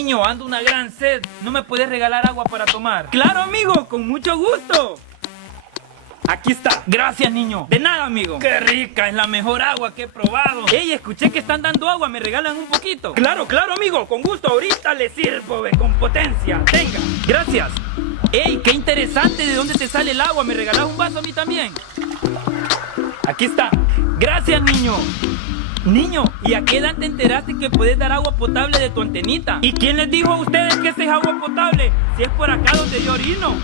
Niño, ando una gran sed. ¿No me puedes regalar agua para tomar? Claro, amigo, con mucho gusto. Aquí está. Gracias, niño. De nada, amigo. Qué rica, es la mejor agua que he probado. Ey, escuché que están dando agua, ¿me regalan un poquito? Claro, claro, amigo, con gusto. Ahorita le sirvo, con potencia. Tenga. Gracias. Ey, qué interesante. ¿De dónde te sale el agua? ¿Me regalas un vaso a mí también? Aquí está. Gracias, niño. Niño, ¿y a qué edad te enteraste que puedes dar agua potable de tu antenita? ¿Y quién les dijo a ustedes que esa es agua potable? Si es por acá donde yo orino.